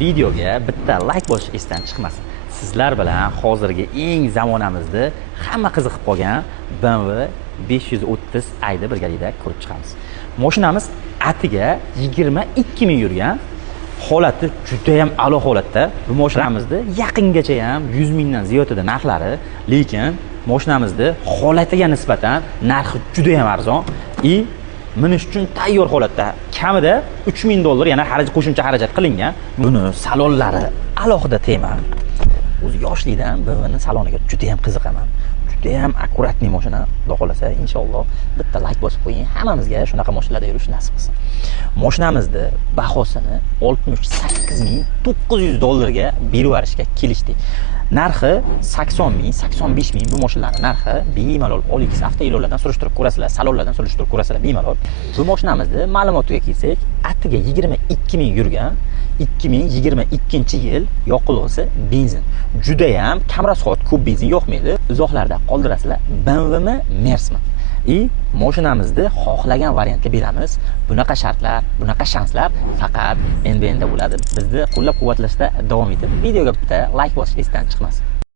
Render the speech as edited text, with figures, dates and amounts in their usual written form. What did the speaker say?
Videoga bitta like bosish esdan chiqmasin. Sizlar bilan hozirgi eng zamonamizda hamma qiziqib qolgan BMW 530 ayda birgalikda ko'rib chiqamiz. Mashinamiz atiga 22 ming yurgan. Holati juda ham a'lo holatda. Bu mashinamizda yaqingacha ham 100 mingdan ziyodida narxlari, lekin mashinamizda holatiga nisbatan narxi juda ham arzon. Minish uchun tayyor holatda kamida $3000 yana qo'shimcha xarajat qilingan. Buni salonlari alohida tema. O'zi yoshlikdan BMWning saloniga juda ham qiziqaman. Juda ham akkuratli mashina, xudo xolasa, inshaalloh bitta like bosib qo'ying. Hammamizga shunaqa mashinalarda yurish nasib qilsin. Mashinamizni bahosini $68,900 ga berib yuborishga kelishdik. Narxi 80 ming, 85 ming bu mashinalarning narxi bemalol OLX avtoyo'llardan surishtirib ko'rasizlar, salonlardan surishtirib ko'rasizlar bemalol. Bu mashinamizni ma'lumotiga kelsak, atiga 22 ming yurgan, 2022-yil yoqilg'isi benzin. Juda ham kam rasxot, ko'p benzin yoqmaydi. Izohlarda qoldirasizlar. BMWmi, Mersmi? Mashinamizni xohlagan variantga beramiz. Bunaqa shartlar, bunaqa shanslar faqat endi bo'ladi. Bizni qo'llab-quvvatlashda davom etib, videoga bitta like bosish esdan chiqmasin.